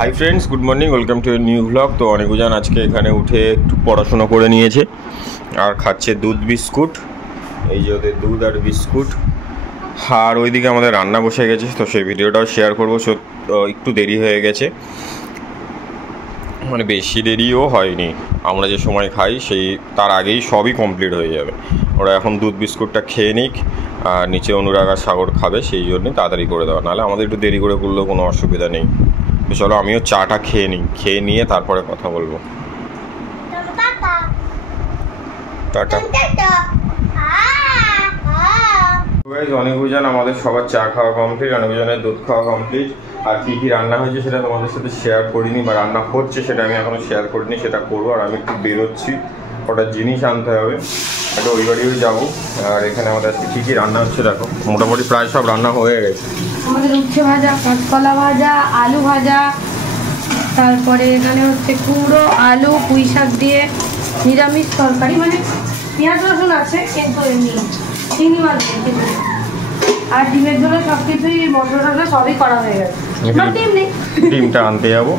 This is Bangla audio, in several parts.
Hi friends, good morning, welcome to new blog. তো অনেকজন আজকে এখানে উঠে একটু পড়াশোনা করে নিয়েছে আর খাচ্ছে দুধ বিস্কুট। এই যে ওদের দুধ আর বিস্কুট। আর ওইদিকে আমাদের রান্না বসে গেছে, তো সেই ভিডিওটাও শেয়ার করবো। একটু দেরি হয়ে গেছে, মানে বেশি দেরিও হয়নি। আমরা যে সময় খাই সেই তার আগেই সবই কমপ্লিট হয়ে যাবে। ওরা এখন দুধ বিস্কুটটা খেয়ে নিক, আর নিচে অনুরাগ আর সাগর খাবে, সেই জন্যই তাড়াতাড়ি করে দেওয়া। নাহলে আমাদের একটু দেরি করে করলেও কোনো অসুবিধা নেই। তো চলো আমিও চাটা খেয়ে নিই, খেয়ে নিয়ে তারপরে কথা বলবো। টাটা। অনেকজন আমাদের সবার চা খাওয়া কমপ্লিট, অনেকজনের দুধ খাওয়া কমপ্লিট। আর কী কী রান্না হয়েছে সেটা তোমাদের সাথে শেয়ার করিনি, বা রান্না হচ্ছে সেটা আমি এখনো শেয়ার করিনি, সেটা করবো। আর আমি একটু বেরোচ্ছি, ওটা জিনিস আনতে হবে, একটা ওই বাড়িও যাবো। আর এখানে আমাদের আজকে কী কী রান্না হচ্ছে দেখো, মোটামুটি প্রায় সব রান্না হয়ে গেছে। আমাদের উচ্ছে ভাজা, কাঁচকলা ভাজা, আলু ভাজা, তারপরে এখানে হচ্ছে কুমড়ো, আলু, পুঁই শাক দিয়ে নিরামিষ তরকারি, মানে পেঁয়াজ রসুন আছে কিন্তু এমনি চিংড়ি মাছ দিয়ে। আর ডিমের জন্য সব কিছুই মশলা টসলা সবই করা হয়ে গেছে, ডিম নেই, ডিমটা আনতে যাবো।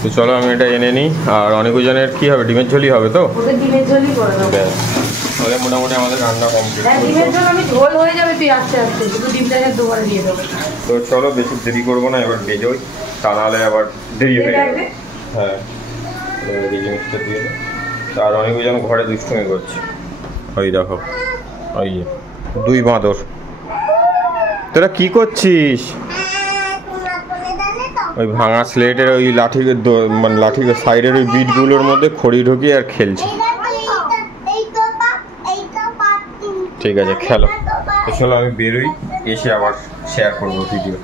তো চলো আমি এটা এনে নিই। আর অনেকজনের কী হবে, ডিমের ঝোলই হবে। তো ওদের ডিমের ঝোলই করে দেবো। তাহলে মোটামুটি আমাদের রান্না কমপ্লিট। ডিমের ঝোল আমি ঝোল হয়ে যাবে, তুই আস্তে আস্তে শুধু ডিমটাকে দুবারে দিয়ে দেবো। তো চলো বেশি দেরি করবো না, এবার বেজোই, তা নাহলে আবার দেরি হয়ে যাবে। হ্যাঁ, এই জিনিসটা দিয়ে। আর অনেকজন ঘরে দুষ্টুমি করছে, ওই দেখো, ওই দুই বাঁদর। তোরা কি করছিস? ওই ভাঙা স্লেটের ওই মানে লাঠি সাইডের ওই বিটগুলোর মধ্যে খড়ি ঢুকিয়ে আর খেলছে। ঠিক আছে, খেলো। তো চলো আমি বেরোই, এসে আবার শেয়ার করবো ভিডিও।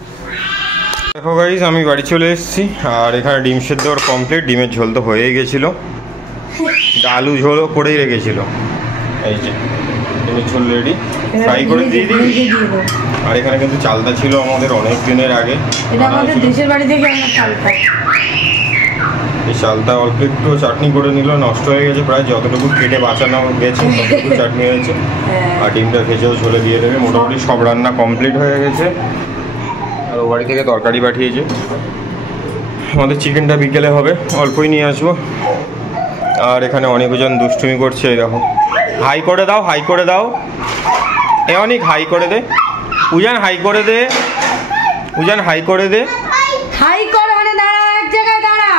দেখো গাইস, আমি বাড়ি চলে এসেছি। আর এখানে ডিম সেদ্ধ কমপ্লিট, ডিমের ঝোল তো হয়েই গেছিলো, আলু ঝোলও করেই রেখেছিল। এই যে ডিমের ঝোল রেডি, ফ্রাই করে দিয়ে দিই। আর এখানে কিন্তু চালটা ছিল আমাদের অনেক দিনের আগে, দেশের বাড়ি থেকে আমরা চাল খাই। এই চালটা অল্প একটু চাটনি করে নিল, নষ্ট হয়ে গেছে প্রায়, যতটুকু কেটে বাঁচানো গেছে ততটুকু চাটনি হয়েছে। আর ডিমটা ভেজেও ঝোলে দিয়ে দেবে। মোটামুটি সব রান্না কমপ্লিট হয়ে গেছে। আর ও বাড়ি থেকে তরকারি পাঠিয়েছে। আমাদের চিকেনটা বিকেলে হবে, অল্পই নিয়ে আসবো। আর এখানে অনেকজন দুষ্টুমি করছে, দেখো। হাই করে দাও, হাই করে দাও, এ অনেক হাই করে দে। উজান হাই করে দে, উজান হাই করে দে। হাই করে মানে দাঁড়া, এক জায়গায় দাঁড়া।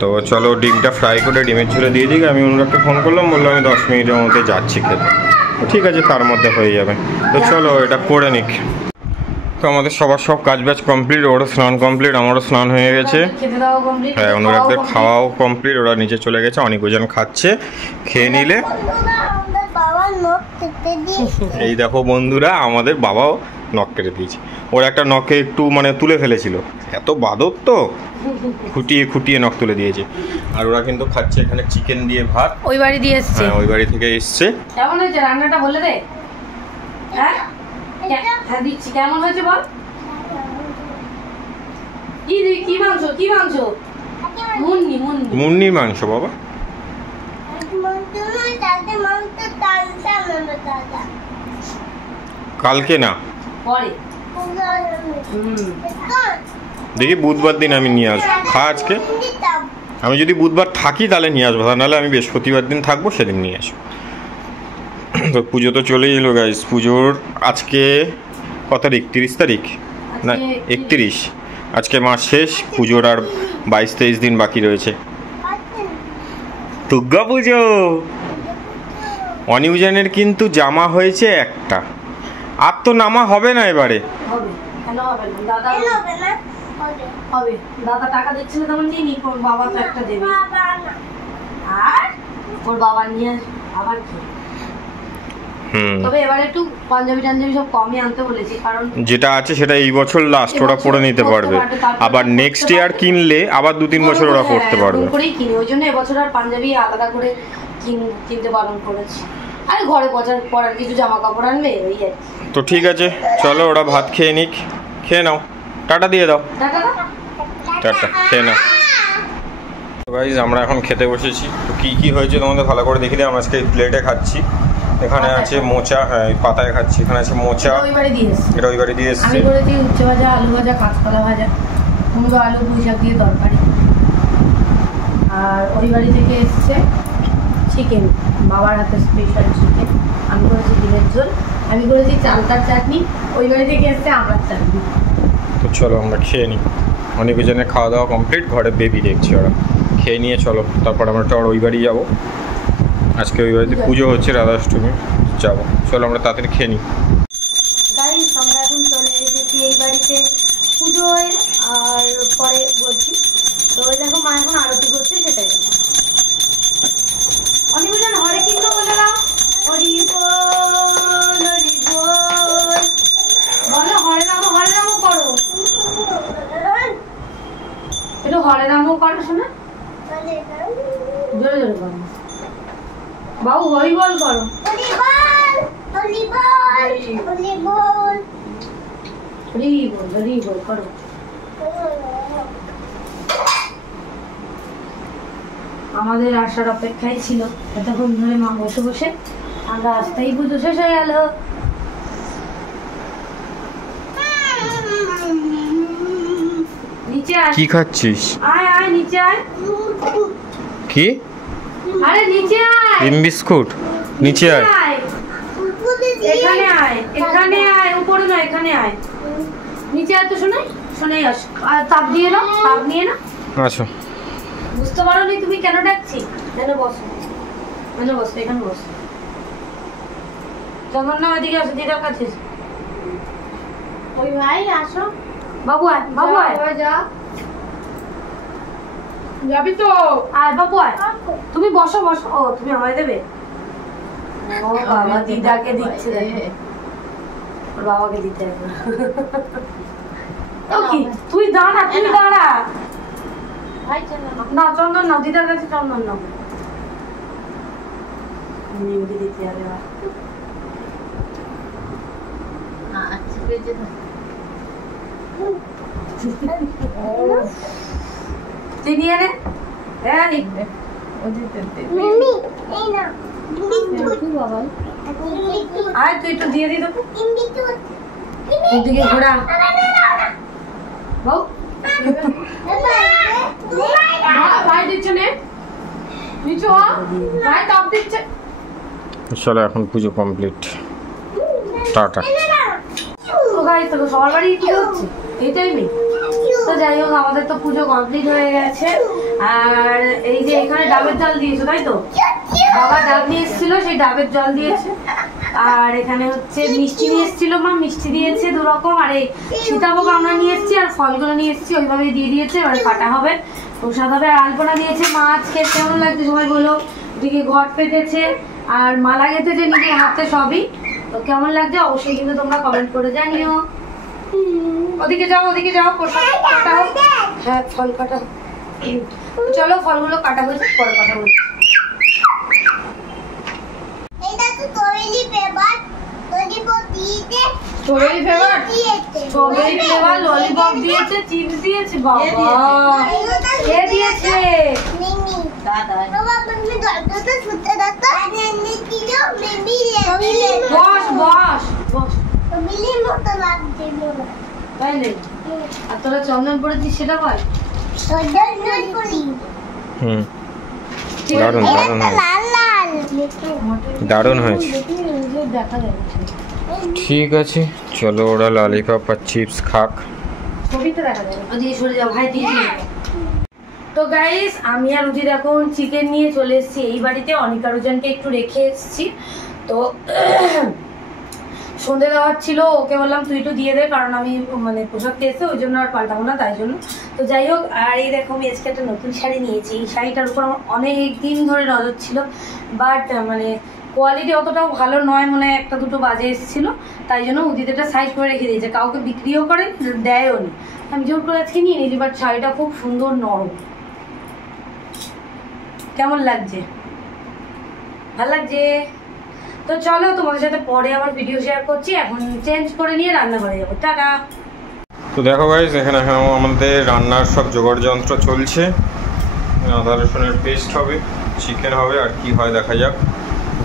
তো চলো ডিমটা ফ্রাই করে ডিমের ঝোলে দিয়ে দিই। আমি অনুরাগকে ফোন করলাম, বললাম আমি 10 মিনিটের মধ্যে যাচ্ছি খেতে। ঠিক আছে, তার মধ্যে হয়ে যাবে। তো চলো এটা করে নিক। তো আমাদের সবার সব কাজ বাজ কমপ্লিট, ওরা স্নান কমপ্লিট, আমারও স্নান হয়ে গেছে। হ্যাঁ, অনুরাগদের খাওয়াও কমপ্লিট, ওরা নিচে চলে গেছে। অনেকজন খাচ্ছে, খেয়ে নিলে। এই দেখো বন্ধুরা, আমাদের বাবাও নখ কেটে দিয়েছে। ওর একটা নখে একটু মানে তুলে ফেলেছিল, এত বাদর তো খুঁটিয়ে খুঁটিয়ে নখ তুলে দিয়েছে। আর ওরা কিন্তু খাচ্ছে এখানে চিকেন দিয়ে ভাত, ওই বাড়ি দিয়ে এসছে। হ্যাঁ, ওই বাড়ি থেকে এসছে। কেমন হয়েছে রান্নাটা বলে দে। হ্যাঁ হ্যাঁ দিচ্ছি, কেমন হয়েছে বল। কি মাংস, কি মাংস? মুন্নি, মুন্নি, মুন্নির মাংস বাবা। কালকে না, পরে দেখি বুধবার দিন আমি নিয়ে আসবো। খা আজকে, আমি যদি বুধবার থাকি তাহলে নিয়ে আসবো, নাহলে আমি বৃহস্পতিবার দিন থাকবো, সেদিন নিয়ে আসবো। তো পুজো তো চলেই এলো গাইস। পুজোর আজকে কত তারিখ? 30 তারিখ না 31। আজকে মাস শেষ, পুজোর আর 22-23 দিন বাকি রয়েছে। দুর্গা পুজো। অনিউজানের কিন্তু জামা হয়েছে একটা, আর তো নামা হবে না এবারে। দাদা টাকা দিচ্ছিল তখন নিয়ে নি, বাবা তো একটা দেবে। আর ওর বাবা নিয়ে আবার কি। তবে এবারে একটু পাঞ্জাবি টাঞ্জাবি সব কমই আনতে বলেছি, কারণ যেটা আছে সেটা এই বছর লাস্ট ওরা পরে নিতে পারবে। আবার নেক্সট ইয়ার কিনলে আবার 2-3 বছর ওরা পরতে পারবে। করেই কিনি, ওই জন্য এবছর আর পাঞ্জাবি আলাদা করে কিনতে পালন করেছি। আর ঘরে পরার কিছু জামা কাপড় আনবে, ওই আর। তো ঠিক আছে, চলো ওরা ভাত খেয়ে নিক। খেয়ে নাও, টাটা দিয়ে দাও। টাটা, খেয়ে নাও। গাইস আমরা এখন খেতে বসেছি। তো কী কী হয়েছে তোমাদের ভালো করে দেখি দিই। আমরা আজকে প্লেটে খাচ্ছি এখানে আছে মোচা, হ্যাঁ পাতায় খাচ্ছি। এখানে আছে মোচা, ওই বাড়ি দিয়ে এসছি। এটা ওই বাড়ি দিয়ে এসছে। আমি করেছি উচ্ছে ভাজা, আলু ভাজা, কাঁচকলা ভাজা, কুমড়ো আলু পুঁই শাক দিয়ে তরকারি। আর ওই বাড়ি থেকে এসছে চিকেন, বাবার হাতে স্পেশাল চিকেন। আমি করেছি ডিমের ঝোল, আমি করেছি চালতার চাটনি। ওই বাড়ি থেকে এসছে আমড়ার চাটনি। তো চলো আমরা খেয়ে নিই। অনেকজনের খাওয়া দাওয়া কমপ্লিট, ঘরে বেবি দেখছি ওরা। খেয়ে নিয়ে চলো, তারপর আমরা তো ওই বাড়ি যাবো। আজকে ওই বাড়িতে পুজো হচ্ছে, রাধাষ্টমী যাবো। চলো আমরা তাড়াতাড়ি খেয়ে নিই। গাইস, আমরা এখন চলে এসেছি এই বাড়িতে পুজোয়। আর পরে বলছি তো ওই দেখো মা এখন আরতি করছে, সেটাই অনেক জন হরে কিন্তু বলে দাও, হরি বল হরি বল বলো, হরে নাম করো, একটু হরে নামও করো শোনা, জোরে জোরে করো বাবু, হরি বল করো, হরি বল করো। আমাদের আসার অপেক্ষায় ছিল এতক্ষণ ধরে মা বসে বসে, আমরা আসতেই পুজো শেষ হয়ে গেল। নিচে আয়, কি খাচ্ছিস? আয় আয় নিচে আয়। কি? আরে নিচে আয়, ডিম বিস্কুট? নিচে আয়। এখানে আয়, এখানে আয়, উপরে না, এখানে আয়, নিচে আয়। তো শোনাই আস, আর তাপ দিয়ে নাও, তাপ নিয়ে না। আচ্ছা, বুঝতে পারো নি তুমি কেন ডাকছি? এখানে বসো, এখানে বসো। যখন না ওইদিকে আসো, দিদার কাছে এসো। ওই ভাই আসো, বাবু আয়, যা যাবি তো, আয় বাবু আয়। তুমি বসো। ও তুমি আমায় দেবে? ও বাবা, দিদাকে দিচ্ছে, ওর বাবাকে দিতে হবে। ও কি, তুই দাঁড়া। না চন্দন নাও, দিদার কাছে চন্দন নাও, দিতে হবে। চিনি এনে আয়, তুই একটু দিয়ে দিই দেবো, ওদিকে ঘোরা বউ। ভাই দিচ্ছে নে, নিচু ভাই তাপ দিচ্ছে। চলো এখন পুজো কমপ্লিট, টাটা। তো গাই তো সবার বাড়ি কি হচ্ছে এই টাইমে? তো যাই হোক, আমাদের তো পুজো কমপ্লিট হয়ে গেছে। আর এই যে এখানে ডাবের জল দিয়েছো, তাই তো? বাবা ডাব নিয়ে এসেছিল, সেই ডাবের জল দিয়েছে। আর এখানে হচ্ছে মিষ্টি নিয়ে এসেছিল মা, মিষ্টি দিয়েছে 2 রকম। আর এই সীতাভোগ আমরা নিয়ে এসেছি, আর ফলগুলো নিয়ে এসেছি, ওইভাবেই দিয়ে দিয়েছে। এবার কাটা হবে, প্রসাদ হবে। আর আলপনা দিয়েছে মা। আজকে কেমন লাগছে সবাই বলো। ওদিকে ঘট পেতেছে আর মালা গেঁথেছে নিজের হাতে, সবই। তো কেমন লাগছে অবশ্যই কিন্তু তোমরা কমেন্ট করে জানিও। ওদিকে যাও, প্রসাদ কাটা হোক। হ্যাঁ, ফল কাটা হোক। চলো, ফলগুলো কাটা হয়েছে, পরে কাটা হচ্ছে। স্ট্রবেরি ফ্লেভার ললিপপ দিয়েছে, চিপস দিয়েছে। বাবা, কে দিয়েছে? বস। তাই নেই? আর তোরা চন্দন পড়েছিস সেটা বল। দারুণ হয়েছে। দেখা যাচ্ছে। ঠিক আছে, চলো ওরা ললিপপ আর চিপস খাক। ছবিতে দেখা যাবে। ওদিকে সরে যাও ভাই, দিয়ে। তো গাইস, আমি আর উদিত এখন চিকেন নিয়ে চলে এসেছি এই বাড়িতে। অনিকা রুজানকে একটু রেখে এসেছি। তো সন্ধে দেওয়ার ছিল, ওকে বললাম তুই একটু দিয়ে দে, কারণ আমি মানে পোশাকটা এসে ওই জন্য আর পাল্টাবো না, তাই জন্য। তো যাই হোক, আর এই দেখো আমি আজকে একটা নতুন শাড়ি নিয়েছি। এই শাড়িটার উপর আমার অনেক দিন ধরে নজর ছিল, বাট মানে কোয়ালিটি অতটাও ভালো নয়, মানে 1-2 বাজে এসেছিলো, তাই জন্য উদিত এটা সাইড করে রেখে দিয়েছে। কাউকে বিক্রিও করে, দেয়ও নি। আমি জোর করে আজকে নিয়ে নিয়েছি, বাট শাড়িটা খুব সুন্দর, নরম। কেমন লাগছে? ভালো লাগছে? তো চলো, তোমাদের সাথে পরে আবার ভিডিও শেয়ার করছি। এখন চেঞ্জ করে নিয়ে রান্নাঘরে যাবো। টাটা। তো দেখো গাইস, এখানে আমাদের রান্নার সব জোগাড় যন্ত্র চলছে। আদা রসুনের পেস্ট হবে, চিকেন হবে, আর কি হয় দেখা যাক।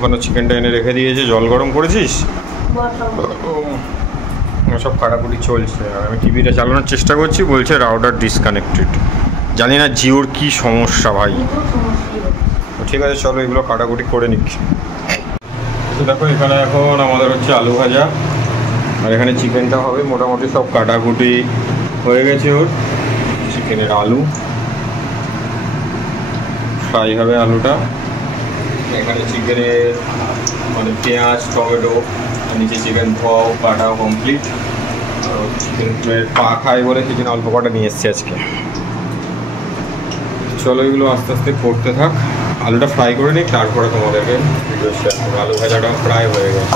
ওখানে চিকেনটা এনে রেখে দিয়েছে, জল গরম করেছিস? সব কাটাকুটি চলছে আর আমি টিভিটা চালানোর চেষ্টা করছি, বলছে রাউটার ডিসকানেক্টেড। জানি না জিওর কি সমস্যা ভাই। ঠিক আছে চলো এগুলো কাটাকুটি করে নিচ্ছি। তো দেখো এখানে এখন আমাদের হচ্ছে আলু ভাজা আর এখানে চিকেনটা হবে। মোটামুটি সব কাটাকুটি হয়ে গেছে ওর। চিকেনের আলু ফ্রাই হবে, আলুটা এখানে চিকেনের মানে পেঁয়াজ টমেটো নিচে চিকেন ধোয়াও কাটাও কমপ্লিট। চিকেনের পা খাই বলে চিকেন অল্প কটা নিয়ে এসছি আজকে। চলো এগুলো আস্তে আস্তে করতে থাক, আলুটা ফ্রাই করে নিই তারপরে তোমাদেরকে ভিডিও শেয়ার করবো। আলু ভাজাটাও ফ্রাই হয়ে গেছে।